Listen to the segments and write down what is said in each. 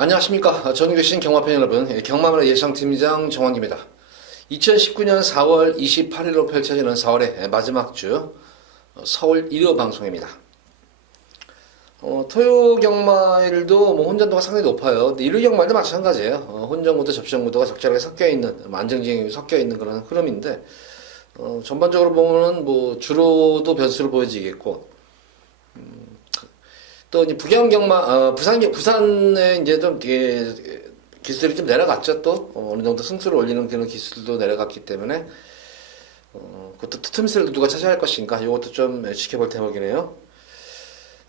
안녕하십니까. 전국계신 경마팬 여러분, 경마문화 예상팀장 정환기입니다. 2019년 4월 28일로 펼쳐지는 4월의 마지막 주 서울 1호 방송입니다. 토요 경마일도 혼전도가 상당히 높아요. 근데 일요 경마일도 마찬가지예요. 혼전구도 접전구도가 적절하게 섞여있는, 안정적이 섞여있는 그런 흐름인데, 전반적으로 보면은 주로도 변수를 보여지겠고, 또 이제 부산에 이제 좀 기술이 좀 내려갔죠. 또 어느 정도 승수를 올리는 그런 기술도 내려갔기 때문에 그것도 틈새를 누가 차지할 것인가, 이것도 좀 지켜볼 대목이네요.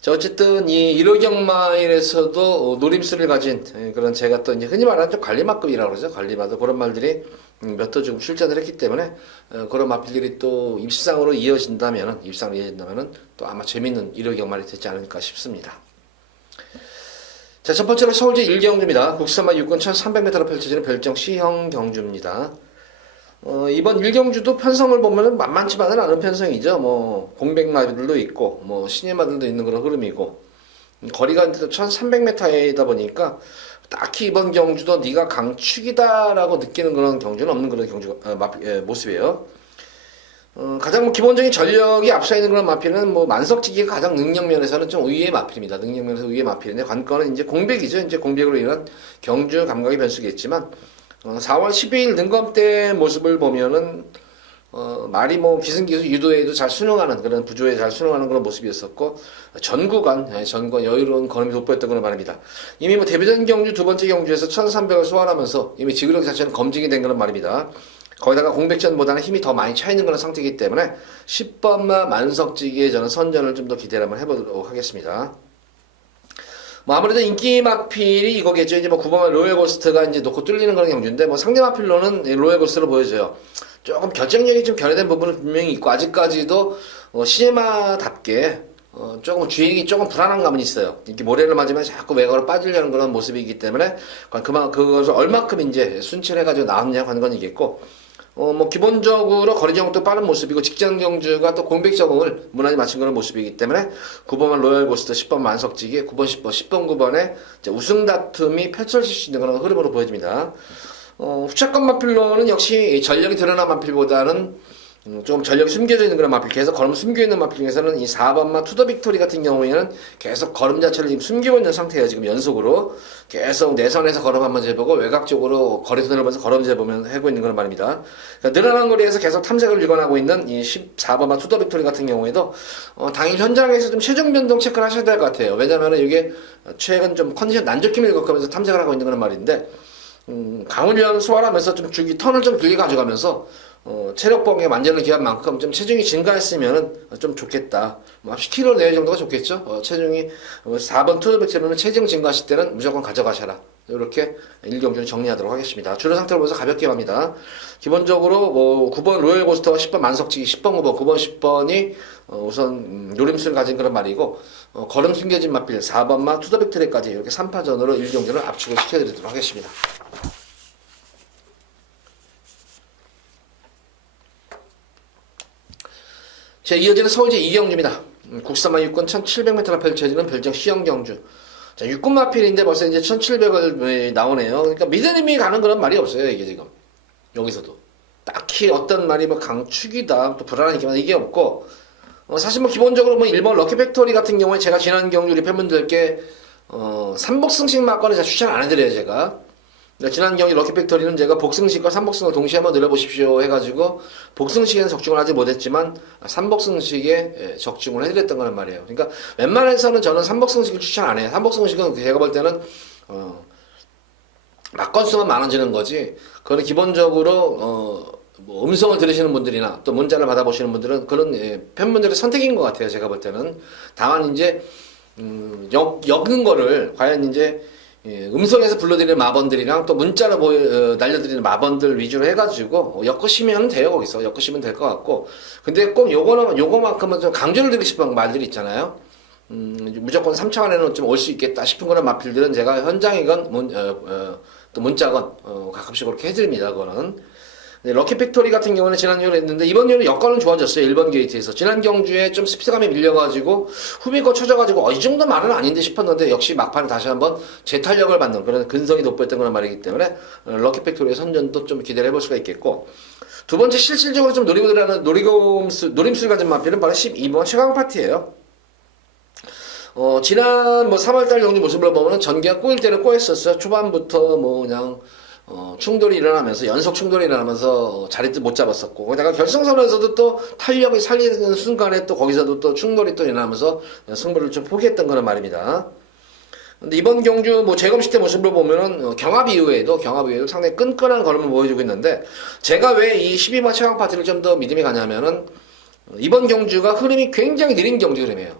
자, 어쨌든 이 1호 경마일에서도 노림수를 가진 그런, 제가 또 이제 흔히 말하는 좀 관리마급이라고 그러죠. 관리마도 그런 말들이 몇 도 좀 출전을 했기 때문에 그런 마필들이 또 입상으로 이어진다면은 또 아마 재밌는 1호 경마일이 되지 않을까 싶습니다. 자, 첫 번째로 서울제 1경주입니다. 국산마 6권 1300m로 펼쳐지는 별정 C형 경주입니다. 이번 1경주도 편성을 보면은 만만치만은 않은 편성이죠. 공백마들도 있고, 신예마들도 있는 그런 흐름이고, 거리가 1300m이다 보니까, 딱히 이번 경주도 네가 강축이다라고 느끼는 그런 경주는 없는 그런 모습이에요. 가장 기본적인 전력이 앞서 있는 그런 마필은 만석지기가 가장 능력면에서는 좀 우위의 마필입니다. 능력면에서 우위의 마필인데, 관건은 이제 공백이죠. 이제 공백으로 인한 경주 감각의 변수겠지만, 4월 12일 등검 때 모습을 보면은, 말이 기승기수 유도에도 잘 순응하는 그런, 부조에 잘 순응하는 그런 모습이었었고, 전구간 여유로운 걸음이 돋보였던 그런 말입니다. 이미 데뷔전 경주 두 번째 경주에서 1300을 소환하면서 이미 지구력 자체는 검증이 된 그런 말입니다. 거기다가 공백전보다는 힘이 더 많이 차있는 그런 상태이기 때문에 10번마 만석지기의 저는 선전을 좀 더 기대를 한번 해보도록 하겠습니다. 아무래도 인기 마필이 이거겠죠. 이제 9번마 로얄고스트가 이제 놓고 뚫리는 그런 경주인데, 상대 마필로는 로얄고스트로 보여져요. 조금 결정력이 좀 결여된 부분은 분명히 있고, 아직까지도 시네마답게 조금 주행이 조금 불안한 감은 있어요. 이렇게 모래를 맞으면 자꾸 외곽으로 빠지려는 그런 모습이기 때문에, 그것을 얼마큼 이제 순치해가지고 나왔냐 하는 건 이겠고, 기본적으로 거리 적응도 빠른 모습이고, 직전 경주가 또 공백 적응을 무난히 마친 그런 모습이기 때문에, 9번 로얄고스트, 10번 만석지기, 9번, 10번, 9번에 우승 다툼이 펼쳐질 수 있는 그런 흐름으로 보여집니다. 후차권 마필로는 역시 전력이 드러난 마필보다는 좀 전력이 숨겨져 있는 그런 마필, 계속 걸음 숨겨 있는 마필 중에서는 이 4번마 투더 빅토리 같은 경우에는 계속 걸음 자체를 지금 숨기고 있는 상태예요. 지금 연속으로 계속 내선에서 걸음 한번 재보고 외곽 쪽으로 거리선을 보면서 걸음 재보면 하고 있는 그런 말입니다. 그러니까 늘어난 거리에서 계속 탐색을 일관하고 있는 이 14번마 투더 빅토리 같은 경우에도 당일 현장에서 좀 체중 변동 체크를 하셔야 될 것 같아요. 왜냐면은 이게 최근 좀 컨디션 난조킴을 겪으면서 탐색을 하고 있는 그런 말인데, 강훈련 소화하면서 좀 턴을 좀 길게 가져가면서 체력봉에 만전을 기한 만큼 좀 체중이 증가했으면 좀 좋겠다. 10kg 내외 정도가 좋겠죠. 체중이 4번 투더백처럼 체중 증가하실 때는 무조건 가져가셔라. 이렇게 1경주는 정리하도록 하겠습니다. 주로 상태를 보면서 가볍게 갑니다. 기본적으로 9번 로얄고스트와 10번 만석지기, 10번, 9번, 10번이 우선 노림수를 가진 그런 말이고, 걸음 숨겨진 마필 4번마 투더백트랙까지 이렇게 3파전으로 1경주를 압축을 시켜드리도록 하겠습니다. 자, 이어지는 서울제 2경주입니다. 국산마 6권 1700m가 펼쳐지는 별정 C형 경주. 자, 6권 마필인데 벌써 이제 1700을 나오네요. 그러니까 믿음이 가는 그런 말이 없어요, 이게 지금. 여기서도. 딱히 어떤 말이 강축이다, 또 불안하기만 이게 없고, 사실 기본적으로 1번 럭키팩토리 같은 경우에 제가 지난 경주 우리 팬분들께, 삼복승식 막권을 제가 추천 안 해드려요, 제가. 지난 경기 럭키팩토리는 제가 복승식과 삼복승을 동시에 한번 늘려보십시오 해가지고, 복승식에는 적중을 하지 못했지만 삼복승식에 적중을 해드렸던 거란 말이에요. 그러니까 웬만해서는 저는 삼복승식을 추천 안 해요. 삼복승식은 제가 볼 때는 막건수만 많아지는 거지, 그거는 기본적으로 음성을 들으시는 분들이나 또 문자를 받아보시는 분들은 그런 팬분들의 선택인 것 같아요. 제가 볼 때는. 다만 이제 엮는 거를 과연 이제 음성에서 불러드리는 마번들이랑 또 문자로 날려드리는 마번들 위주로 해가지고 엮으시면 돼요. 거기서 엮으시면 될 것 같고, 근데 꼭 요거만큼은 좀 강조를 드리고 싶은 말들이 있잖아요. 무조건 3차 안에는 좀 올 수 있겠다 싶은 그런 마필들은 제가 현장이건 또 문자건 가끔씩 그렇게 해드립니다. 그거는. 네, 럭키팩토리 같은 경우는 지난주에 했는데 이번 주는 여건은 좋아졌어요. 1번 게이트에서. 지난 경주에 좀 스피드감이 밀려가지고 후미 거 쳐져가지고 이 정도 말은 아닌데 싶었는데 역시 막판에 다시 한번 재탄력을 받는 그런 근성이 돋보였던 그런 말이기 때문에 럭키팩토리의 선전도 좀 기대를 해볼 수가 있겠고, 두 번째 실질적으로 좀 노리고 들어가는 노림수를 가진 마필은 바로 12번 최강파티예요. 지난 3월달 경주 모습을 보면은 전기가 꼬일 때는 꼬였었어요. 초반부터 그냥 충돌이 일어나면서 연속 충돌이 일어나면서 자리도 못 잡았었고, 거기다가 결승선에서도 또 탄력이 살리는 순간에 또 거기서도 또 충돌이 또 일어나면서 승부를 좀 포기했던 거는 말입니다. 근데 이번 경주 재검식 때 모습을 보면은 경합 이후에도 상당히 끈끈한 걸음을 보여주고 있는데, 제가 왜 이 12번 최강 파티를 좀 더 믿음이 가냐면은 이번 경주가 흐름이 굉장히 느린 경주 흐름이에요.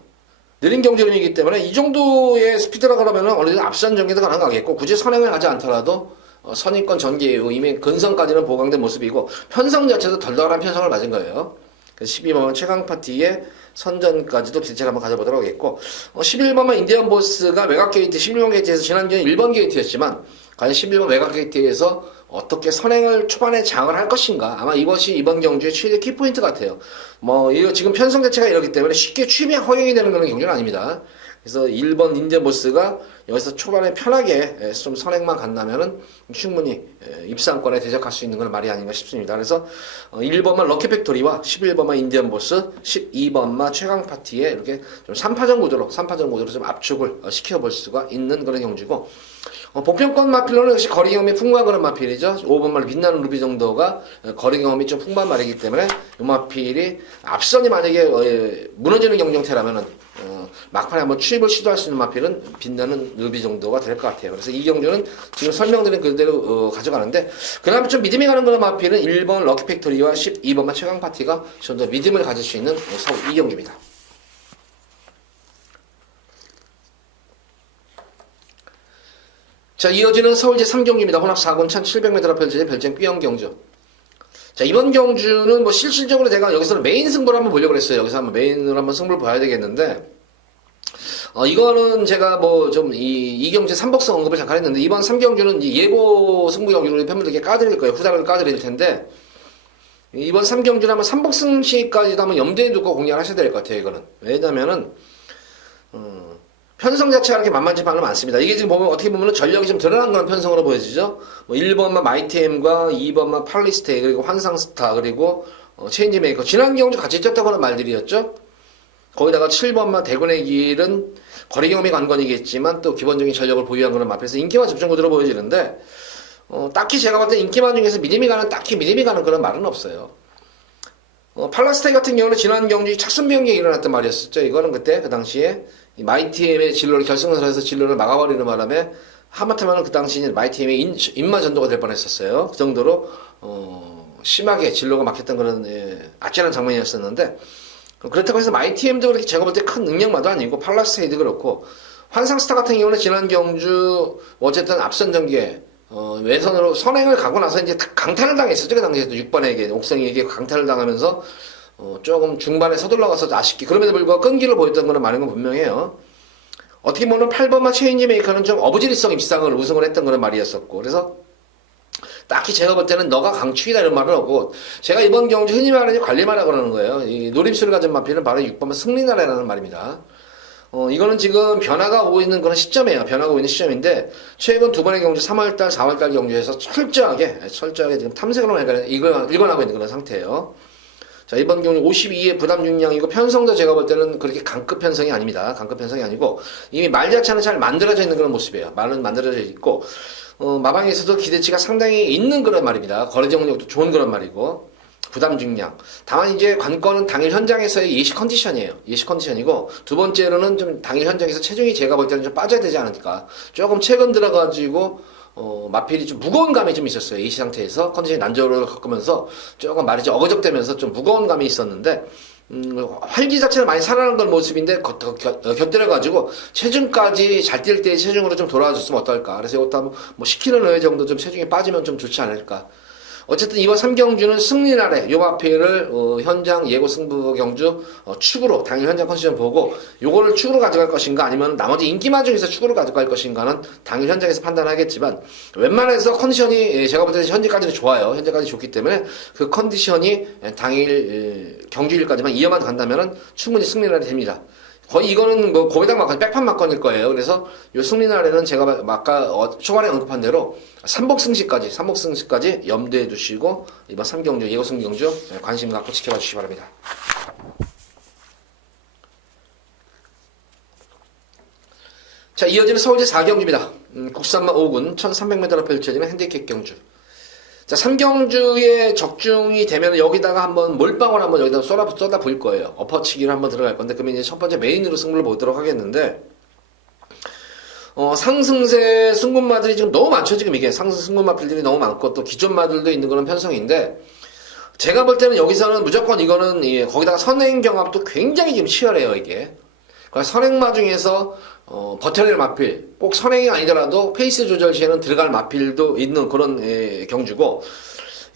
느린 경주 흐름이기 때문에 이 정도의 스피드라 그러면은 어느 정도 앞선 전개도 가능하겠고, 굳이 선행을 하지 않더라도 선입권 전개 이후 이미 근성까지는 보강된 모습이고 편성 자체도 덜덜한 편성을 맞은 거예요. 12번만 최강 파티의 선전까지도 기대를 한번 가져보도록 하겠고, 11번만 인디언 보스가 외곽 게이트 11번 게이트에서 지난주에 1번 게이트였지만 과연 11번 외곽 게이트에서 어떻게 선행을 초반에 장을 할 것인가, 아마 이것이 이번 경주의 최대 키포인트 같아요. 이거 지금 편성 자체가 이렇기 때문에 쉽게 취임이 허용이 되는 그런 경주는 아닙니다. 그래서 1번 인디언 보스가 여기서 초반에 편하게 좀 선행만 간다면은 충분히 입상권에 대적할 수 있는 건 말이 아닌가 싶습니다. 그래서 1번만 럭키팩토리와 11번만 인디언 보스, 12번만 최강 파티에 이렇게 좀 3파전 구도로 좀 압축을 시켜볼 수가 있는 그런 경주고, 보편권 마필로는 역시 거리 경험이 풍부한 그런 마필이죠. 5번만 빛나는 루비 정도가 거리 경험이 좀 풍부한 말이기 때문에 이 마필이 앞선이 만약에 무너지는 경정태라면은 막판에 한번 추입을 시도할 수 있는 마필은 빛나는 루비 정도가 될 것 같아요. 그래서 이 경주는 지금 설명드린 그대로 가져가는데, 그 다음에 좀 믿음이 가는 그런 마필은 1번 럭키팩토리와 12번만 최강 파티가 좀 더 믿음을 가질 수 있는 서울 이 경기입니다. 자, 이어지는 서울 제3경주입니다. 혼합 4군 1700m 펼쳐진 별쟁 B형 경주. 자, 이번 경주는 실질적으로 제가 여기서는 메인 승부를 한번 보려고 했어요. 여기서 한번 메인으로 한번 승부를 봐야 되겠는데, 이거는 제가 이 경주의 3복승 언급을 잠깐 했는데, 이번 3경주는 예고 승부 경주를 팬분들께 까드릴 거예요. 후단을 까드릴 텐데, 이번 3경주는 한번 3복승 시까지도 한번 염두에 두고 공략을 하셔야 될 것 같아요, 이거는. 왜냐면은, 편성 자체가 그렇게 만만치 않습니다. 이게 지금 보면 어떻게 보면 전력이 좀 드러난 그런 편성으로 보여지죠. 1번만 마이티엠과 2번만 팔리스테이, 그리고 환상스타, 그리고 체인지메이커. 지난 경주 같이 뛰었다고 하는 말들이었죠. 거기다가 7번만 대군의 길은 거리 경험이 관건이겠지만 또 기본적인 전력을 보유한 그런 앞에서 인기만 집중 구도로 보여지는데, 딱히 제가 봤을 때 인기만 중에서 믿음이 가는 그런 말은 없어요. 팔라스테이 같은 경우는 지난 경주 착순 변경이 일어났던 말이었었죠. 이거는 그때 그 당시에 마이티엠의 진로를 결승선에서 진로를 막아버리는 바람에 하마터면 그 당시 마이티엠의 인마 전도가 될 뻔했었어요. 그 정도로 심하게 진로가 막혔던 그런 아찔한 장면이었었는데, 그렇다고 해서 마이티엠도 그렇게 제가 볼 때 큰 능력만도 아니고 팔라스테이도 그렇고, 환상스타 같은 경우는 지난 경주 어쨌든 앞선 전기에 외선으로 선행을 가고 나서 이제 강탈을 당했었죠. 그 당시에도 6번에게 옥성에게 강탈을 당하면서 조금 중반에 서둘러가서 아쉽게, 그럼에도 불구하고 끈기를 보였던 거는 많은 건 분명해요. 어떻게 보면 8번만 체인지 메이커는 좀 어부지리성 입상을 우승을 했던 그런 말이었었고, 그래서 딱히 제가 볼 때는 너가 강축이다 이런 말은 없고, 제가 이번 경주 흔히 말하는 관리마라 그러는 거예요. 이 노림수를 가진 마필은 바로 6번만 승리나라라는 말입니다. 이거는 지금 변화가 오고 있는 그런 시점이에요. 변화가 오고 있는 시점인데, 최근 두 번의 경주 3월달, 4월달 경주에서 철저하게 지금 탐색으로 일관하고 있는 그런 상태예요. 자, 이번 경주 52의 부담 중량이고, 편성도 제가 볼 때는 그렇게 강급 편성이 아닙니다. 강급 편성이 아니고, 이미 말 자체는 잘 만들어져 있는 그런 모습이에요. 말은 만들어져 있고, 마방에서도 기대치가 상당히 있는 그런 말입니다. 거리 정력도 좋은 그런 말이고, 부담 중량. 다만 이제 관건은 당일 현장에서의 예시 컨디션이에요. 예시 컨디션이고, 두 번째로는 좀 당일 현장에서 체중이 제가 볼 때는 좀 빠져야 되지 않을까. 조금 최근 들어가지고, 마필이 좀 무거운 감이 좀 있었어요. 예시 상태에서 컨디션이 난조를 겪으면서 조금 말이 좀 어거적대면서 좀 무거운 감이 있었는데, 활기 자체는 많이 살아난 건 모습인데 곁들여가지고 체중까지 잘 뛸 때 체중으로 좀 돌아와줬으면 어떨까. 그래서 이것도 한번 10kg 내외 정도 좀 체중이 빠지면 좀 좋지 않을까. 어쨌든 이번 3경주는 승리날에 요 마필을 현장 예고 승부 경주 축으로 당일 현장 컨디션 보고 요거를 축으로 가져갈 것인가 아니면 나머지 인기마 중에서 축으로 가져갈 것인가는 당일 현장에서 판단하겠지만 웬만해서 컨디션이 제가 볼 때는 현재까지는 좋아요. 현재까지 좋기 때문에 그 컨디션이 당일 경주일까지만 이어만 간다면은 충분히 승리날이 됩니다. 거의 이거는 뭐 고배당 막건, 백판 막건일 거예요. 그래서 요 승리날에는 제가 아까 초반에 언급한 대로 삼복승시까지 염두에 두시고 이번 3경주 예고승 경주 관심 갖고 지켜봐 주시기 바랍니다. 자, 이어지는 서울제 4경주입니다. 국산마 5군 1300m로 펼쳐지는 핸디캡 경주. 자, 3경주에 적중이 되면 여기다가 한번 몰빵을 한번 여기다 쏟아 부을 거예요. 엎어치기를 한번 들어갈 건데, 그러면 이제 첫 번째 메인으로 승부를 보도록 하겠는데, 상승세 승군마들이 지금 너무 많죠. 지금 이게 상승 승군마필들이 너무 많고 또 기존 마들도 있는 그런 편성인데, 제가 볼 때는 여기서는 무조건 이거는 거기다가 선행 경합도 굉장히 지금 치열해요, 이게. 그러니까 선행마 중에서 버텨낼 마필, 꼭 선행이 아니더라도 페이스 조절 시에는 들어갈 마필도 있는 그런 경주고,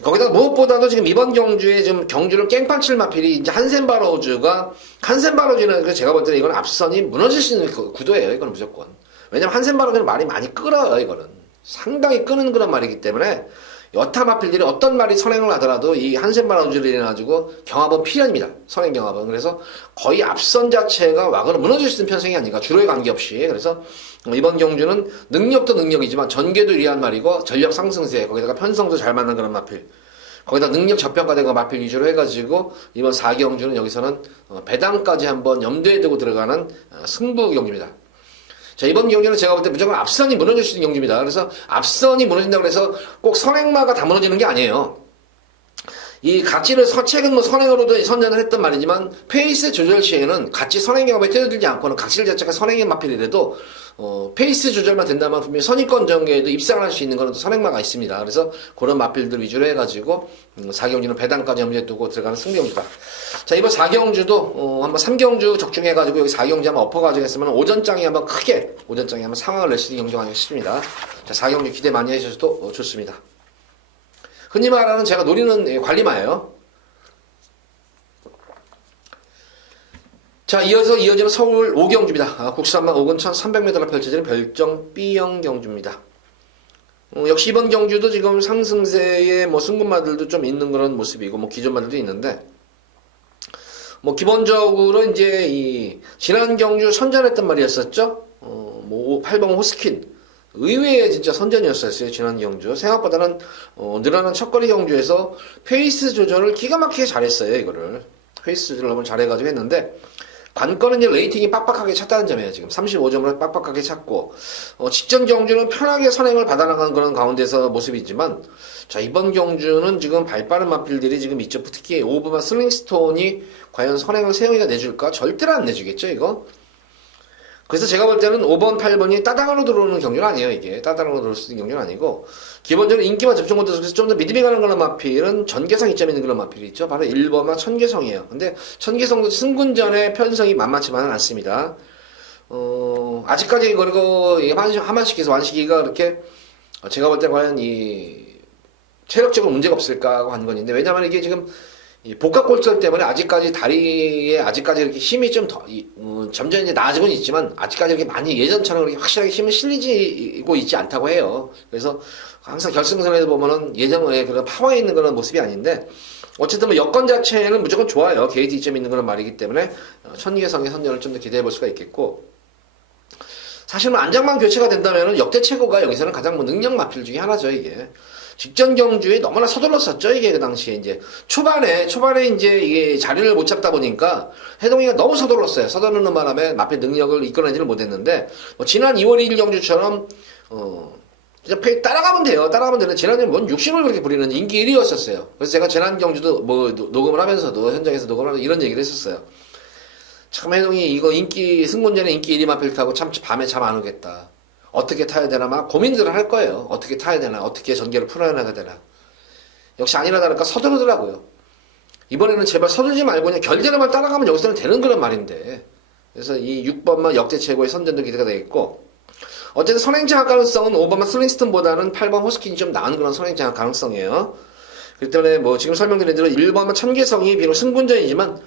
거기다가 무엇보다도 지금 이번 경주에 좀 경주를 깽판칠 마필이 이제 한센바로즈는 제가 볼 때는 이건 앞선이 무너질 수 있는 구도예요. 이거는 무조건. 왜냐면 한센바로즈는 말이 많이 끌어요. 이거는 상당히 끄는 그런 말이기 때문에 여타 마필들이 어떤 말이 선행을 하더라도 이 한센바로즈를 인해가지고 경합은 필연입니다. 선행 경합은. 그래서 거의 앞선 자체가 와그로 무너질 수 있는 편성이 아닌가. 주로에 관계없이. 그래서 이번 경주는 능력도 능력이지만 전개도 유리한 말이고 전력 상승세, 거기다가 편성도 잘 맞는 그런 마필, 거기다 능력 저평가된 거 마필 위주로 해가지고 이번 4경주는 여기서는 배당까지 한번 염두에 두고 들어가는 승부 경기입니다. 자, 이번 경기는 제가 볼 때 무조건 앞선이 무너질 수 있는 경기입니다. 그래서 앞선이 무너진다고 해서 꼭 선행마가 다 무너지는 게 아니에요. 이 같이를 최근 뭐 선행으로도 선전을 했던 말이지만 페이스 조절 시에는 같이 선행 경합에 뛰어들지 않고는 각질 자체가 선행의 마필이라도 페이스 조절만 된다면 분명히 선입권 전개에도 입상을 할 수 있는 그런 또 선행마가 있습니다. 그래서 그런 마필들 위주로 해가지고 4경주는 배당까지 염두에 두고 들어가는 승경주다. 자, 이번 4경주도 한번 3경주 적중해가지고 여기 4경주 한번 엎어가지고 했으면 오전장에 한번 상황을 낼 수 있는 경주가 아닐까 싶습니다. 자, 4경주 기대 많이 해주셔도 좋습니다. 흔히 말하는 제가 노리는 관리마예요. 자, 이어지는 서울 5경주입니다. 국산마 5군 1300m로 펼쳐지는 별정 B형 경주입니다. 역시 이번 경주도 지금 상승세에 뭐 승군마들도 좀 있는 그런 모습이고, 뭐 기존마들도 있는데, 뭐 기본적으로 이제 이 지난 경주 선전했던 말이었었죠. 뭐 8번 호스킨. 의외의 진짜 선전이었어요. 지난 경주. 생각보다는 늘어난 첫거리 경주에서 페이스 조절을 기가 막히게 잘했어요. 이거를. 페이스 조절을 너무 잘해가지고 했는데, 관건은 이제 레이팅이 빡빡하게 찼다는 점이에요. 지금 35점으로 빡빡하게 찼고, 직전 경주는 편하게 선행을 받아나간 그런 가운데서 모습이지만, 자, 이번 경주는 지금 발빠른 마필들이 지금 있죠. 특히 오브마 슬링스톤이 과연 선행을 세영이가 내줄까? 절대로 안 내주겠죠, 이거? 그래서 제가 볼 때는 5번, 8번이 따당으로 들어오는 경주는 아니에요, 이게. 따당으로 들어올 수 있는 경주는 아니고, 기본적으로 인기만 접종 못해서 좀 더 믿음이 가는 그런 마필은 전개성 이점이 있는 그런 마필이 있죠. 바로 1번마 천개성이에요. 근데 천개성도 승군전의 편성이 만만치만은 않습니다. 아직까지 그리고 하만식에서 완식이가 그렇게 제가 볼 때 과연 이 체력적으로 문제가 없을까 하고 한 건데, 왜냐면 이게 지금 이 복합골절 때문에 아직까지 다리에 이렇게 힘이 좀 점점 이제 나아지고는 있지만 아직까지 이렇게 많이 예전처럼 그렇게 확실하게 힘을 실리고 있지 않다고 해요. 그래서 항상 결승선에서 보면은 예전에 그런 파워에 있는 그런 모습이 아닌데, 어쨌든 뭐 여건 자체는 무조건 좋아요. 게이트 이점이 있는 그런 말이기 때문에 천개성의 선전을 좀 더 기대해 볼 수가 있겠고, 사실 뭐 안장만 교체가 된다면은 역대 최고가 여기서는 가장 뭐 능력 마필 중에 하나죠, 이게. 직전 경주에 너무나 서둘렀었죠, 이게 그 당시에 이제. 초반에 이제 이게 자리를 못 잡다 보니까 해동이가 너무 서둘렀어요. 서두르는 바람에 마필 능력을 이끌어내지를 못했는데, 뭐 지난 2월 2일 경주처럼, 이제 따라가면 돼요. 따라가면 되는데, 지난주에 뭔 욕심을 그렇게 부리는 인기 1위였었어요. 그래서 제가 지난 경주도 뭐 녹음을 하면서도, 현장에서 녹음을 하면서 이런 얘기를 했었어요. 참 해동이 이거 승군전에 인기 1위 마필 타고 참 밤에 잠 안 오겠다. 어떻게 타야 되나 막 고민들을 할 거예요. 어떻게 타야 되나, 어떻게 전개를 풀어나가야 되나. 역시 아니나 다를까 서두르더라고요. 이번에는 제발 서두르지 말고 그냥 결대로만 따라가면 여기서는 되는 그런 말인데. 그래서 이 6번만 역대 최고의 선전도 기대가 되겠고, 어쨌든 선행장악 가능성은 5번만 슬링스턴보다는 8번 호스킨이 좀 나은 그런 선행장악 가능성이에요. 그렇기 때문에 뭐 지금 설명드린 대로 1번은 천계성이 비록 승분전이지만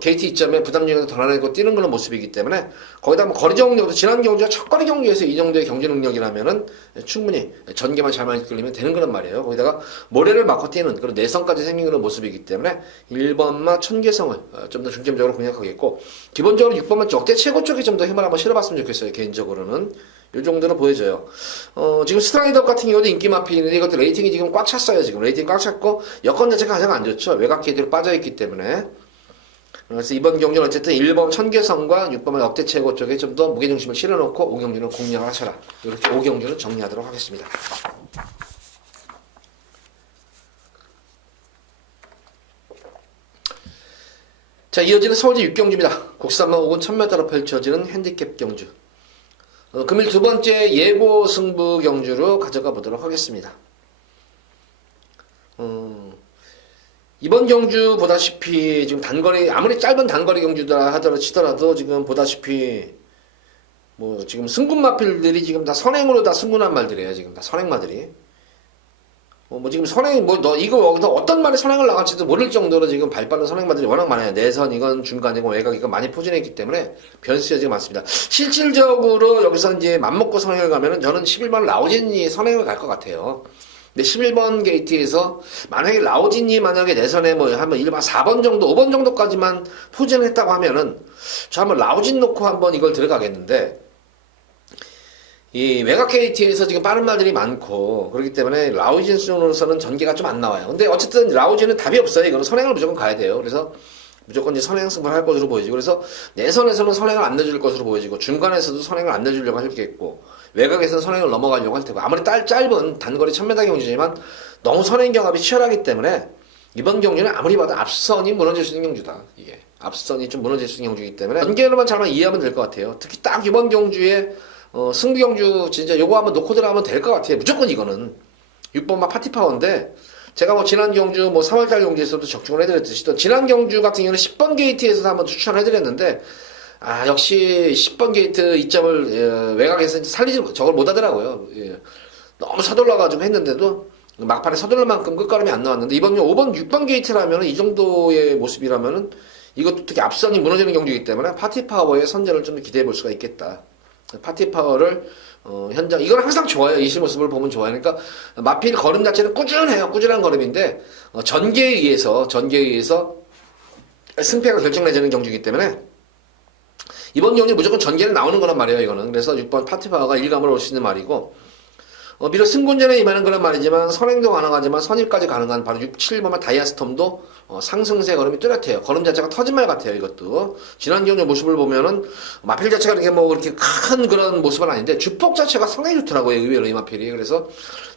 게이트 이점에 부담력에서 덜어내고 뛰는 그런 모습이기 때문에 거기다 뭐 거리 경력도 지난 경주가 첫거리 경주에서 이 정도의 경주 능력이라면은 충분히 전개만 잘만 이끌리면 되는 그런 말이에요. 거기다가 모래를 맞고 뛰는 그런 내성까지 생긴 그런 모습이기 때문에 1번만 천계성을 좀 더 중점적으로 공략하겠고, 기본적으로 6번만 역대 최고 쪽에 좀 더 힘을 한번 실어봤으면 좋겠어요. 개인적으로는 이 정도로 보여져요. 지금 스트라이더 같은 경우도 인기 마필인데 이것도 레이팅이 지금 꽉 찼어요. 지금 레이팅 꽉 찼고 여건 자체가 가장 안 좋죠. 외곽 게이트로 빠져있기 때문에. 그래서 이번 경주는 어쨌든 1번 천계성과 6번은 역대 최고 쪽에 좀 더 무게중심을 실어놓고 5경주는 공략을 하셔라. 이렇게 5경주는 정리하도록 하겠습니다. 자, 이어지는 서울제 6경주입니다. 국산만 5군 1000m로 펼쳐지는 핸디캡 경주. 금일 두 번째 예고 승부 경주로 가져가 보도록 하겠습니다. 이번 경주 보다시피 지금 단거리, 아무리 짧은 단거리 경주다 치더라도 지금 보다시피 뭐 지금 승군마필들이 지금 다 선행으로 다 승군한 말들이에요. 지금 다 선행마들이. 뭐 지금 선행 이거 어떤 말에 선행을 나갈지도 모를 정도로 지금 발빠른 선행마들이 워낙 많아요. 내선 이건 중간이고 외곽 이건 많이 포진했기 때문에 변수가 지금 많습니다. 실질적으로 여기서 이제 맘먹고 선행을 가면은 저는 11번 라오진이 선행을 갈 것 같아요. 근데 11번 게이트에서 만약에 라오진이 만약에 내선에 뭐 한번 1번 4번 정도 5번 정도까지만 포진을 했다고 하면은 저 한번 라오진 놓고 한번 이걸 들어가겠는데, 이 외곽 게이트에서 지금 빠른 말들이 많고 그렇기 때문에 라오진 순으로서는 전개가 좀 안 나와요. 근데 어쨌든 라오진은 답이 없어요. 이거는 선행을 무조건 가야 돼요. 그래서 무조건 이제 선행 승부를 할 것으로 보여지고, 그래서 내선에서는 선행을 안 내줄 것으로 보여지고, 중간에서도 선행을 안 내주려고 할겠고, 외곽에서는 선행을 넘어가려고 할 테고, 아무리 짧은 단거리 1000m 경주지만 너무 선행 경합이 치열하기 때문에 이번 경주는 아무리 봐도 앞선이 무너질 수 있는 경주다. 이게 앞선이 좀 무너질 수 있는 경주이기 때문에 전개로만 잘만 이해하면 될 것 같아요. 특히 딱 이번 경주에 승부 경주 진짜 요거 한번 놓고 들어가면 될 것 같아요. 무조건 이거는 6번마 파티파워인데, 제가 뭐 지난 경주 뭐 3월달 경주에서도 적중을 해드렸듯이 또 지난 경주 같은 경우는 10번 게이트에서 한번 추천을 해드렸는데, 역시 10번 게이트 이점을 외곽에서 살리지 저걸 못하더라고요. 너무 서둘러가지고 했는데도 막판에 서둘러 만큼 끝걸음이 안 나왔는데, 이번 5번 6번 게이트라면 이 정도의 모습이라면은 이것도 특히 앞선이 무너지는 경주이기 때문에 파티파워의 선전을 좀 기대해 볼 수가 있겠다. 파티파워를 현장 이건 항상 좋아요. 이 모습을 보면 좋아요. 그러니까 마필 걸음 자체는 꾸준해요. 꾸준한 걸음인데 전개에 의해서 승패가 결정내지는 경주이기 때문에 이번 경기 무조건 전개는 나오는 거란 말이에요. 이거는. 그래서 6번 파티파워가 일감을 올 수 있는 말이고, 비록 승군전에 임하는 그런 말이지만 선행도 가능하지만 선입까지 가능한 바로 6, 7번만 다이아스톰도 상승세 걸음이 뚜렷해요. 걸음 자체가 터진 말 같아요. 이것도 지난 경주 모습을 보면은 마필 자체가 이렇게 뭐 그렇게 큰 그런 모습은 아닌데 주폭 자체가 상당히 좋더라고요. 의외로 이 마필이. 그래서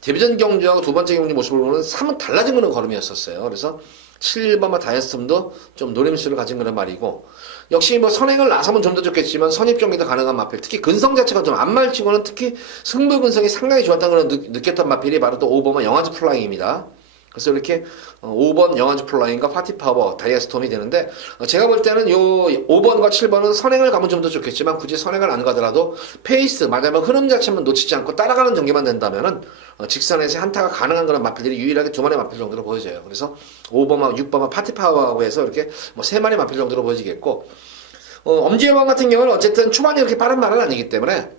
데뷔전 경주하고 두 번째 경주 모습을 보면 3은 달라진 그런 걸음이었었어요. 그래서 7번만 다이아스톰도 좀 노림수를 가진 그런 말이고, 역시 뭐 선행을 나서면 좀 더 좋겠지만 선입 정리도 가능한 마필, 특히 근성 자체가 좀 안말치고는 특히 승부 근성이 상당히 좋았다는 걸 느꼈던 마필이 바로 또 5번만 영화즈 플라잉입니다. 그래서 이렇게 5번 영화즈 플라잉과 파티파워, 다이아스톰이 되는데, 제가 볼 때는 요 5번과 7번은 선행을 가면 좀 더 좋겠지만 굳이 선행을 안 가더라도 페이스, 말하자면 흐름 자체만 놓치지 않고 따라가는 전개만 된다면은 직선에서 한타가 가능한 그런 마필들이 유일하게 두 마리 마필 정도로 보여져요. 그래서 5번과 6번과 파티파워하고 해서 이렇게 뭐 세 마리 마필 정도로 보여지겠고, 엄지여왕 같은 경우는 어쨌든 초반에 이렇게 빠른 말은 아니기 때문에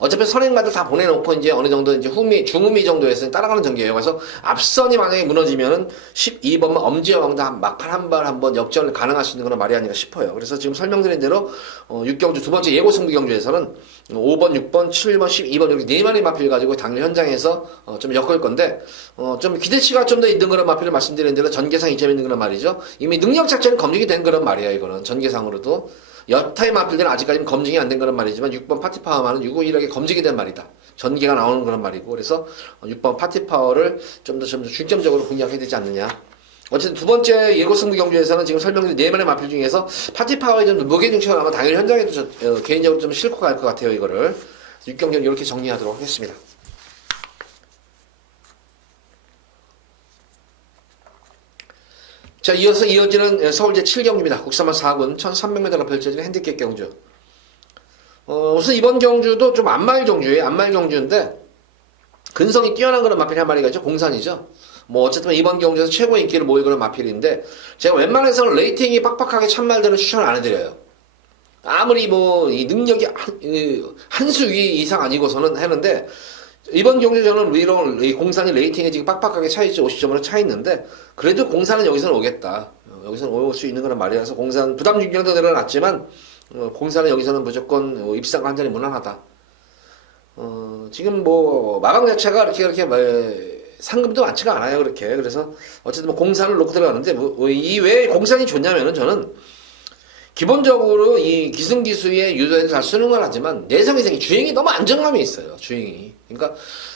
어차피 선행마들 다 보내놓고 이제 어느 정도 이제 중후미 정도에서 따라가는 전개예요. 그래서 앞선이 만약에 무너지면은 12번만 엄지여왕도 막판 한 발 한번 역전을 가능할 수 있는 그런 말이 아닌가 싶어요. 그래서 지금 설명드린 대로 6경주 두 번째 예고 승부 경주에서는 5번, 6번, 7번, 12번 이렇게 네 마리 마필 가지고 당일 현장에서 좀 엮을 건데, 좀 기대치가 좀 더 있는 그런 마필을 말씀드리는 대로 전개상 이점 있는 그런 말이죠. 이미 능력 자체는 검증이 된 그런 말이에요. 이거는 전개상으로도. 여타의 마필들은 아직까지는 검증이 안 된 그런 말이지만 6번 파티파워만은 651하게 검증이 된 말이다. 전개가 나오는 그런 말이고, 그래서 6번 파티파워를 좀 더 중점적으로 공략해야 되지 않느냐. 어쨌든 두 번째 예고 승부 경주에서는 지금 설명드린 네 번의 마필 중에서 파티파워의 좀 무게중심을 아마 당연히 현장에도 개인적으로 좀 싣고 갈 것 같아요. 이거를 6경기는 이렇게 정리하도록 하겠습니다. 자, 이어서 이어지는 서울제 7경주입니다. 국산만 4군 1300m로 펼쳐지는 핸디캡 경주. 우선 이번 경주도 좀 안마일 경주예요. 안마일 경주인데 근성이 뛰어난 그런 마필 한 마리가 있죠. 공산이죠. 뭐 어쨌든 이번 경주에서 최고 인기를 모을 그런 마필인데 제가 웬만해서는 레이팅이 빡빡하게 찬 말들은 추천을 안 해드려요. 아무리 뭐 이 능력이 한 수 위 이상 아니고서는 하는데 이번 경주 저는 위로 이 공산이 레이팅이 지금 빡빡하게 차 있죠. 50점으로 차 있는데 그래도 공산은 여기서는 오겠다. 여기서는 올 수 있는 거란 말이라서 공산 부담 중량도 늘어났지만 공산은 여기서는 무조건 입상과 한 자리 무난하다. 지금 뭐 마감 자체가 그렇게 상금도 많지가 않아요. 그렇게 그래서 어쨌든 뭐 공산을 놓고 들어가는데 이 왜 공산이 좋냐면은 저는 기본적으로 이 기승기수의 유도에서 잘 쓰는 건 하지만 내성이생이 주행이 너무 안정감이 있어요. 주행이. 그러니까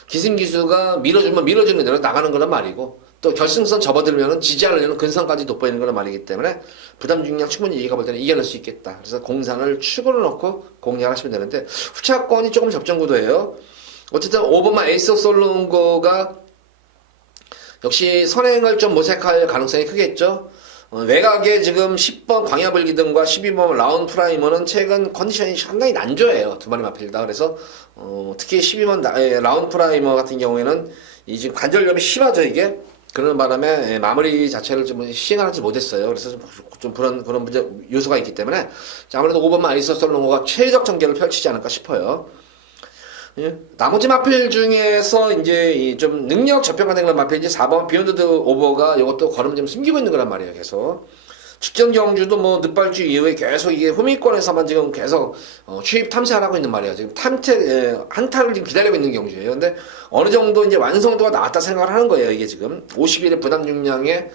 기승기수가 밀어주면 밀어주는 대로 나가는 거란 말이고 또 결승선 접어들면은 지지하려는 근성까지 돋보이는 거란 말이기 때문에 부담 중량 충분히 이기가 볼 때는 이겨낼 수 있겠다. 그래서 공산을 축으로 넣고 공략을 하시면 되는데 후차권이 조금 접전구도예요. 어쨌든 5번만 에이스 솔롱거가 역시 선행을 좀 모색할 가능성이 크겠죠. 외곽에 지금 10번 광야불기둥과 12번 라운 프라이머는 최근 컨디션이 상당히 난조해요. 두 마리 마필다. 그래서 특히 12번 라운 프라이머 같은 경우에는 이 지금 관절염이 심하죠 이게. 그런 바람에 마무리 자체를 좀 시행하지 못했어요. 그래서 좀 그런 문제 요소가 있기 때문에 아무래도 5번만 아이서 솔롱호가 최적 전개를 펼치지 않을까 싶어요. 예. 나머지 마필 중에서 이제 좀 능력 저평가 된 마필이 4번 비욘드 오버가 이것도 걸음 좀 숨기고 있는 거란 말이에요. 계속 직전 경주도 뭐 늦발주 이후에 계속 이게 후미권에서만 지금 계속 추입 탐색을 하고 있는 말이에요. 지금 한타를 지금 기다리고 있는 경주예요. 근데 어느 정도 이제 완성도가 나왔다 생각을 하는 거예요. 이게 지금 50일의 부담 중량에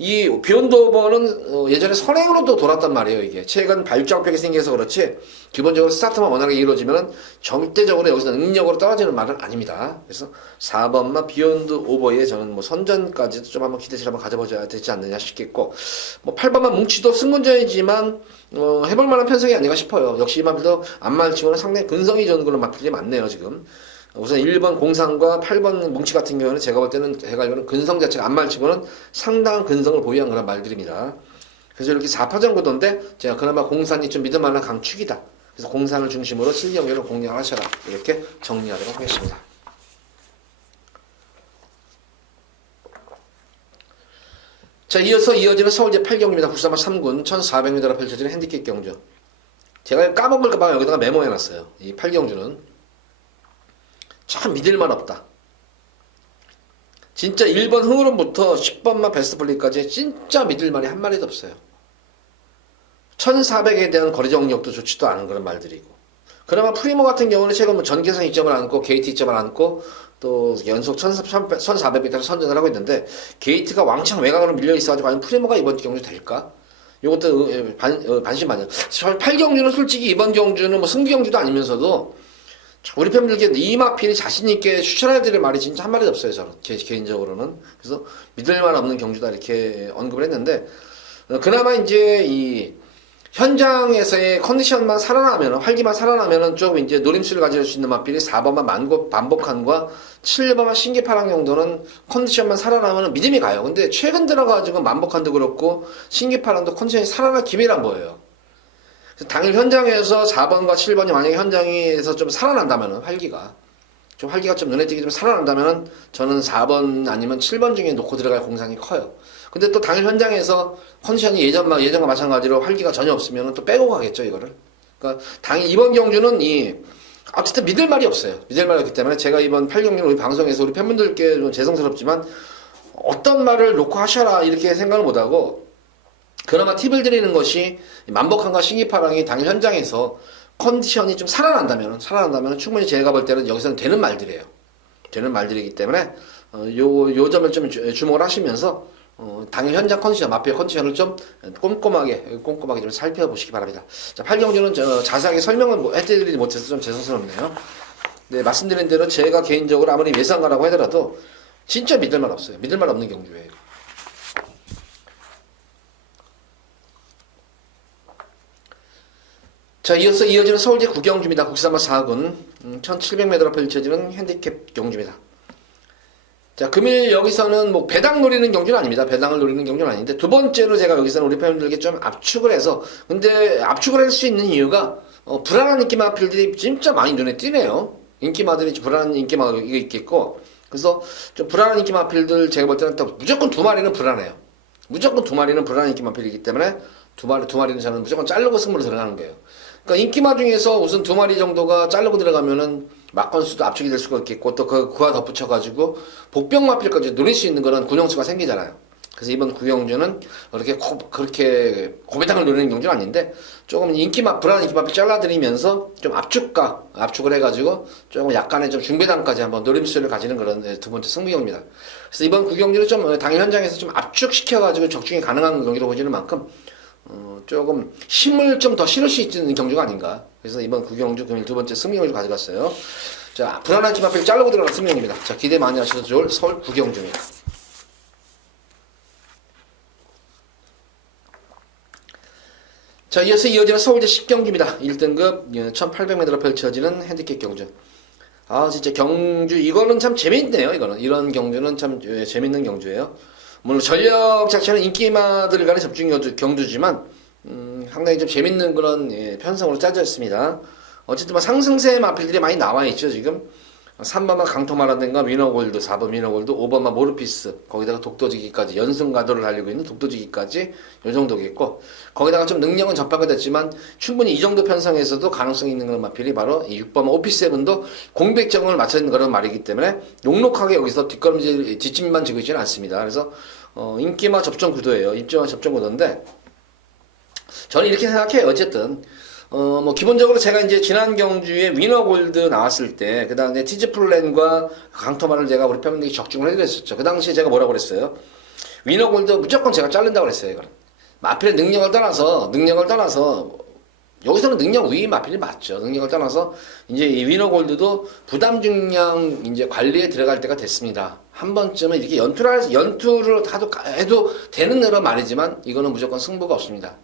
이 비욘드 오버는 예전에 선행으로도 돌았단 말이에요. 이게 최근 발주압력이 생겨서 그렇지 기본적으로 스타트만 워낙에 이루어지면 절대적으로 여기서 능력으로 떨어지는 말은 아닙니다. 그래서 4번만 비욘드 오버에 저는 뭐 선전까지도 좀 한번 기대치를 한번 가져보셔야 되지 않느냐 싶겠고 뭐 8번만 뭉치도 승군전이지만 해볼 만한 편성이 아닌가 싶어요. 역시 이 마필도 안말치고는 상당히 근성이 좋은 그런 마필이 많네요 지금. 우선 1번 공상과 8번 뭉치 같은 경우는 제가 볼 때는 제가 알기로는 근성 자체가 안말치고는 상당한 근성을 보유한 그런 말들입니다. 그래서 이렇게 4파전 구도인데 제가 그나마 공산이 좀 믿을 만한 강축이다. 그래서 공산을 중심으로 실경기를 공략하셔라. 이렇게 정리하도록 하겠습니다. 자, 이어서 이어지는 서울제 8경주입니다. 국사마 3군 1400m로 펼쳐지는 핸디캡 경주. 제가 까먹을까봐 여기다가 메모해놨어요. 이 8경주는 참 믿을만 없다. 진짜 1번 흥으로부터 10번만 베스트 플레이까지 진짜 믿을만이 한 마리도 없어요. 1400에 대한 거리 정력도 좋지도 않은 그런 말들이고. 그나마 프리모 같은 경우는 최근 뭐 전개선 이점을 안고 게이트 이점을 안고 또 연속 1400m를 선전을 하고 있는데 게이트가 왕창 외곽으로 밀려 있어가지고 과연 프리모가 이번 경주 될까? 이것도 반신반의. 8경주는 솔직히 이번 경주는 뭐 승부 경주도 아니면서도 우리 팬분들께 이 마필이 자신있게 추천해드릴 말이 진짜 한 마리도 없어요. 저는 개인적으로는. 그래서 믿을만 없는 경주다 이렇게 언급을 했는데 그나마 이제 이 현장에서의 컨디션만 살아나면 활기만 살아나면은 좀 이제 노림수를 가질 수 있는 마필이 4번만 반복한과 7번만 신기파랑 정도는 컨디션만 살아나면 믿음이 가요. 근데 최근 들어가지고 만복한도 그렇고 신기파랑도 컨디션이 살아날 기미를 안 보여요. 당일 현장에서 4번과 7번이 만약에 현장에서 좀 살아난다면 활기가 좀 눈에 띄게 좀 살아난다면 저는 4번 아니면 7번 중에 놓고 들어갈 공산이 커요. 근데 또 당일 현장에서 컨디션이 예전과 마찬가지로 활기가 전혀 없으면 또 빼고 가겠죠 이거를. 그러니까 당일 이번 경주는 어쨌든 믿을 말이 없어요. 믿을 말이 없기 때문에 제가 이번 8경주는 우리 방송에서 우리 팬분들께 좀 죄송스럽지만 어떤 말을 놓고 하셔라 이렇게 생각을 못하고 그나마 팁을 드리는 것이 만복한과 신기파랑이 당일 현장에서 컨디션이 좀 살아난다면 충분히 제가 볼 때는 여기서는 되는 말들이에요. 되는 말들이기 때문에 요 점을 좀 주목을 하시면서 당일 현장 컨디션, 마필 컨디션을 좀 꼼꼼하게 좀 살펴보시기 바랍니다. 자, 8경주는 자세하게 설명을 해드리지 못해서 좀 죄송스럽네요. 네, 말씀드린 대로 제가 개인적으로 아무리 예상가라고 하더라도 진짜 믿을 만 없어요. 믿을 만 없는 경주예요. 자, 이어서 이어지는 서울제 9경주입니다. 국사마 4군 1700m로 펼쳐지는 핸디캡 경주입니다. 자, 금일 여기서는 뭐 배당 노리는 경주는 아닙니다. 배당을 노리는 경주는 아닌데 두 번째로 제가 여기서는 우리 팬분들께 좀 압축을 해서 근데 압축을 할 수 있는 이유가 불안한 인기마필들이 진짜 많이 눈에 띄네요. 인기마들이 불안한 인기마가 있겠고 그래서 좀 불안한 인기 마필들 제가 볼 때는 또 무조건 두 마리는 불안해요. 무조건 두 마리는 불안한 인기 마필이기 때문에 두 마리는 저는 무조건 자르고 승부로 들어가는 거예요. 그러니까 인기마 중에서 우선 두 마리 정도가 자르고 들어가면은 막건수도 압축이 될 수가 있겠고 또 그와 덧붙여가지고 복병 마필까지 노릴 수 있는 그런 군용수가 생기잖아요. 그래서 이번 구경주는 그렇게 고배당을 노리는 경주는 아닌데 조금 불안한 인기 마필 잘라드리면서 좀 압축을 해가지고 조금 약간의 좀 중배당까지 한번 노림수를 가지는 그런 두 번째 승부경입니다. 그래서 이번 구경주는 좀 당일 현장에서 좀 압축시켜가지고 적중이 가능한 경기로 보시는 만큼 조금 힘을 좀 더 실을 수 있는 경주가 아닌가. 그래서 이번 구경주 금일 두 번째 승부경주 가져갔어요. 자, 불안한 집 앞에 자르고 들어가는 승부경입니다. 자, 기대 많이 하셔도 좋을 서울 구경주입니다. 자, 이어서 이어지는 서울대 10경기입니다. 1등급 1800m로 펼쳐지는 핸디캡 경주. 아, 진짜 경주 이거는 참 재밌네요. 이런 경주는 참 재밌는 경주예요. 물론 전력 자체는 인기마들 간의 접중 경주지만 상당히 좀 재밌는 그런 편성으로 짜져 있습니다. 어쨌든 뭐 상승세 마필들이 많이 나와 있죠 지금. 3번만 강토마라든가 위너골드, 4번 위너골드, 5번만 모르피스, 거기다가 독도지기까지 연승가도를 달리고 있는 독도지기까지 요 정도겠고, 거기다가 좀 능력은 접하게 됐지만 충분히 이 정도 편성에서도 가능성이 있는 그런 마필이 바로 이 6번 오피세븐도 공백점을 맞춰 있는 그런 말이기 때문에 녹록하게 여기서 뒷짐만 지고 있지는 않습니다. 그래서 인기마 접종 구도예요. 입지마 접종 구도인데 저는 이렇게 생각해요. 어쨌든 뭐 기본적으로 제가 이제 지난 경주에 위너골드 나왔을 때 그 다음에 티즈플랜과 강토마를 제가 우리 팬분들이 적중을 해드렸었죠. 그 당시에 제가 뭐라고 그랬어요? 위너골드 무조건 제가 자른다고 그랬어요. 이거는 마필의 능력을 떠나서 여기서는 능력 우위 마필이 맞죠. 능력을 떠나서 이제 이 위너골드도 부담 중량 이제 관리에 들어갈 때가 됐습니다. 한 번쯤은 이렇게 연투를 해도 되는 그런 말이지만 이거는 무조건 승부가 없습니다.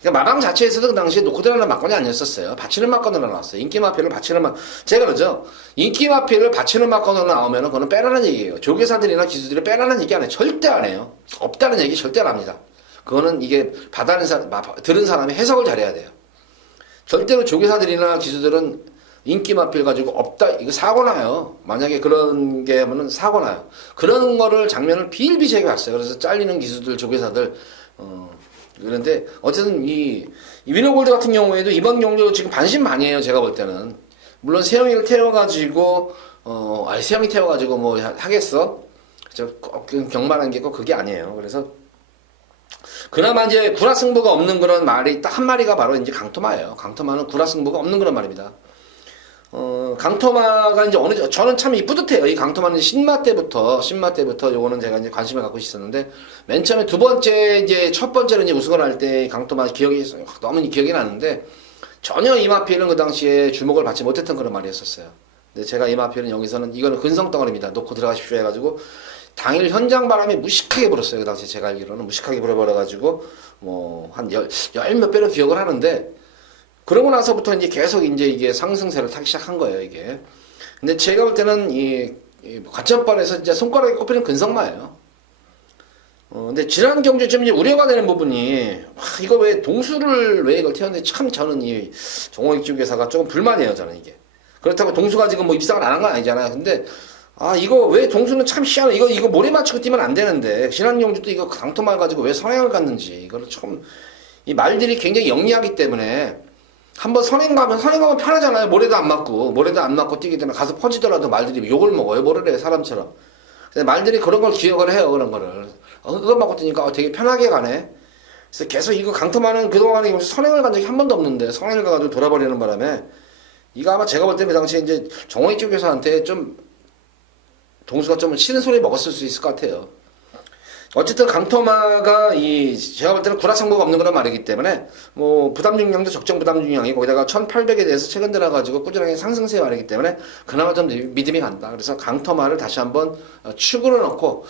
그러니까 마방 자체에서도 그 당시에 놓고 들어가는 막건이 아니었었어요. 받치는 막건으로 나왔어요. 인기 마필을 받치는 제가 그러죠. 인기 마필을 받치는 막건으로 나오면은 그거는 빼라는 얘기예요. 조계사들이나 기수들이 빼라는 얘기 안 해요. 절대 안 해요. 없다는 얘기 절대 안 합니다. 그거는 이게 들은 사람이 해석을 잘해야 돼요. 절대로 조계사들이나 기수들은 인기 마필 가지고 없다, 이거 사고 나요. 만약에 그런 게 하면은 사고 나요. 그런 거를 장면을 비일비재하게 봤어요. 그래서 잘리는 기수들, 조계사들, 그런데 어쨌든 이 위너골드 같은 경우에도 이번 경주 지금 반신반의해요. 제가 볼 때는 물론 세영이를 태워가지고 세영이 태워가지고 뭐 하겠어? 경만한 게 꼭 그게 아니에요. 그래서 그나마 이제 구라 승부가 없는 그런 말이 딱 한 마리가 바로 이제 강토마예요. 강토마는 구라 승부가 없는 그런 말입니다. 강토마가 이제 저는 참 뿌듯해요. 이 강토마는 신마 때부터 요거는 제가 이제 관심을 갖고 있었는데, 맨 처음에 첫 번째로 이제 우승을 할 때 강토마 너무 기억이 나는데, 전혀 이 마필은 그 당시에 주목을 받지 못했던 그런 말이었었어요. 근데 제가 이 마필은 여기서는 이거는 근성덩어리입니다. 놓고 들어가십시오 해가지고, 당일 현장 바람이 무식하게 불었어요. 그 당시에 제가 알기로는 무식하게 불어버려가지고, 뭐, 한 열 몇 배로 기억을 하는데, 그러고 나서부터 이제 계속 이제 이게 상승세를 타기 시작한 거예요, 이게. 근데 제가 볼 때는 이 과천발에서 진짜 손가락에 꼽히는 근성마예요. 근데 지난 경주에 좀 이제 우려가 되는 부분이, 이거 왜 이걸 태웠는데 참 저는 이 정호익 주계사가 조금 불만이에요, 저는 이게. 그렇다고 동수가 지금 뭐 입상을 안 한 건 아니잖아요. 근데, 이거 왜 동수는 참 희한해. 이거 모래 맞추고 뛰면 안 되는데, 지난 경주도 이거 강토말 가지고 왜 선행을 갔는지, 이거를 이 말들이 굉장히 영리하기 때문에, 한번 선행 가면 편하잖아요. 모래도 안 맞고 뛰기 때문에 가서 퍼지더라도 말들이 욕을 먹어요. 모래래 사람처럼. 근데 말들이 그런 걸 기억을 해요. 그런 거를. 그거 맞고 뛰니까 되게 편하게 가네. 그래서 계속 이거 강토마는 그동안에 선행을 간 적이 한 번도 없는데 선행을 가가지고 돌아버리는 바람에 이거 아마 제가 볼 때 그 당시에 이제 정호익 쪽에서한테 좀 동수가 좀 싫은 소리 먹었을 수 있을 것 같아요. 어쨌든 강토마가 제가 볼 때는 구라 승부가 없는 그런 말이기 때문에 뭐 부담 중량도 적정 부담 중량이 거기다가 1800에 대해서 최근 들어가지고 꾸준하게 상승세 말이기 때문에 그나마 좀 믿음이 간다. 그래서 강토마를 다시 한번 축으로 넣고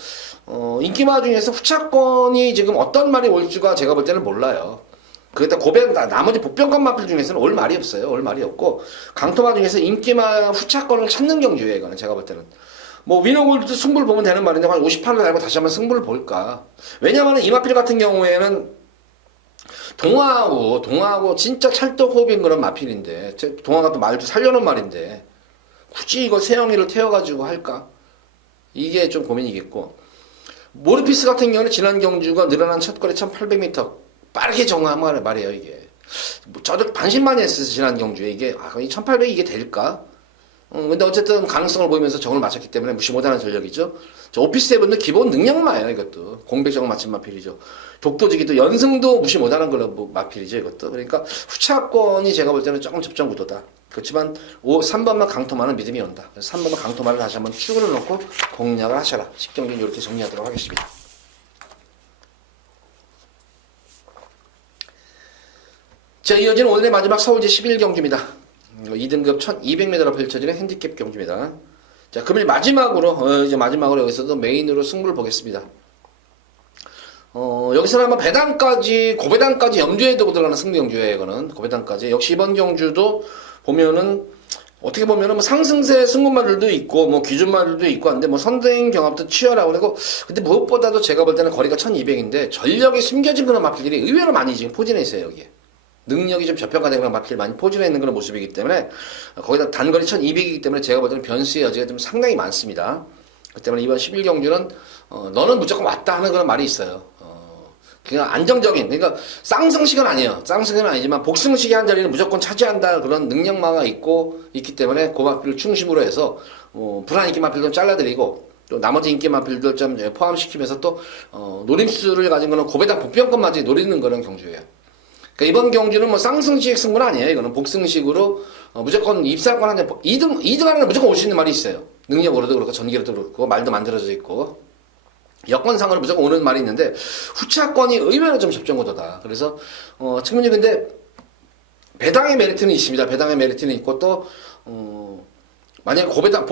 인기마 중에서 후차권이 지금 어떤 말이 올지가 제가 볼 때는 몰라요. 그기다 나머지 복병권 마필 중에서는 올 말이 없어요. 올 말이 없고 강토마 중에서 인기마 후차권을 찾는 경주예요. 이거는 제가 볼 때는. 뭐 위너골드 승부를 보면 되는 말인데 한 58로 달고 다시 한번 승부를 볼까. 왜냐하면 이마필 같은 경우에는 동화하고 진짜 찰떡호흡인 그런 마필인데 동화가 또 말도 살려놓은 말인데 굳이 이거 세영이를 태워가지고 할까? 이게 좀 고민이겠고, 모르피스 같은 경우는 지난 경주가 늘어난 첫 거리 1800m 빠르게 정하면 말이에요. 이게 저도 반신만이 했어요. 지난 경주에 이게 이 1800이 이게 될까? 근데 어쨌든 가능성을 보이면서 정을 맞췄기 때문에 무시 못하는 전력이죠. 저 오피스 세븐도 기본 능력마예요. 이것도 공백정을 맞춘 마필이죠. 독도지기도 연승도 무시 못하는 걸로 마필이죠. 이것도 그러니까 후차권이 제가 볼 때는 조금 접전 구도다. 그렇지만 3번만 강토마는 믿음이 온다. 그래서 3번만 강토마를 다시 한번 축으로 놓고 공략을 하셔라. 10경기는 이렇게 정리하도록 하겠습니다. 자, 이어지는 오늘의 마지막 서울제 11경기입니다. 2등급 1200m로 펼쳐지는 핸디캡 경기입니다. 자, 금일 마지막으로 이제 마지막으로 여기서도 메인으로 승부를 보겠습니다. 여기서는 아마 배당까지 고배당까지 염두에 두고 들어가는 승부 경주예요. 이거는 고배당까지. 역시 이번 경주도 보면은 어떻게 보면은 뭐 상승세 승부마들도 있고 뭐 기준마들도 있고 한데 뭐 선행 경합도 치열하고 그리고 근데 무엇보다도 제가 볼 때는 거리가 1200인데 전력이 숨겨진 그런 마필들이 의외로 많이 지금 포진해 있어요. 여기에. 능력이 좀 저평가된 그런 마필 많이 포진해 있는 그런 모습이기 때문에 거기다 단거리 1200이기 때문에 제가 볼 때는 변수의 여지가 좀 상당히 많습니다. 그 때문에 이번 11경주는 너는 무조건 왔다 하는 그런 말이 있어요. 그냥 안정적인, 그러니까 쌍승식은 아니에요. 쌍승식은 아니지만 복승식의 한 자리는 무조건 차지한다 그런 능력마가 있기 때문에 그 마필을 중심으로 해서 불안 인기 마필 좀 잘라드리고 또 나머지 인기 마필들 좀 포함시키면서 또 노림수를 가진 거는 고배당 복병권까지 노리는 그런 경주예요. 그러니까 이번 경주는 뭐 쌍승식 승부는 아니에요. 이거는 복승식으로 무조건 입상권 한 2등 하는 무조건 올 수 있는 말이 있어요. 능력으로도 그렇고 전기로도 그렇고 말도 만들어져 있고 여건상으로 무조건 오는 말이 있는데 후차권이 의외로 좀 접전구도다. 그래서 측면이 근데 배당의 메리트는 있습니다. 배당의 메리트는 있고 또 만약에 고배당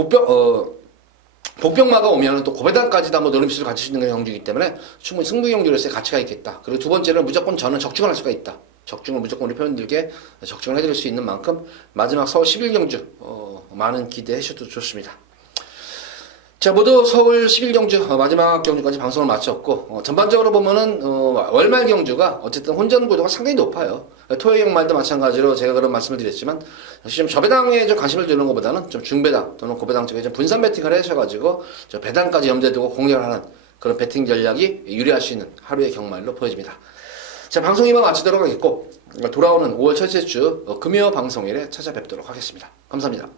복병마가 오면 또 고배당까지도 한번 노림수를 가질 수 있는 경주이기 때문에 충분히 승부 경주로서의 가치가 있겠다. 그리고 두 번째는 무조건 저는 적중을 할 수가 있다. 적중을 무조건 우리 회원들께 적중을 해드릴 수 있는 만큼 마지막 서울 11경주 많은 기대해 주셔도 좋습니다. 자, 모두 서울 11경주 마지막 경주까지 방송을 마쳤고 전반적으로 보면은 월말 경주가 어쨌든 혼전 구도가 상당히 높아요. 토요일 연말도 마찬가지로 제가 그런 말씀을 드렸지만 역시 좀 저배당에 좀 관심을 두는 것보다는 좀 중배당 또는 고배당 쪽에 좀 분산 배팅을 하셔가지고 저 배당까지 염두에 두고 공략을 하는 그런 배팅 전략이 유리할 수 있는 하루의 경말로 보여집니다. 자, 방송 이만 마치도록 하겠고 돌아오는 5월 첫째 주 금요 방송일에 찾아뵙도록 하겠습니다. 감사합니다.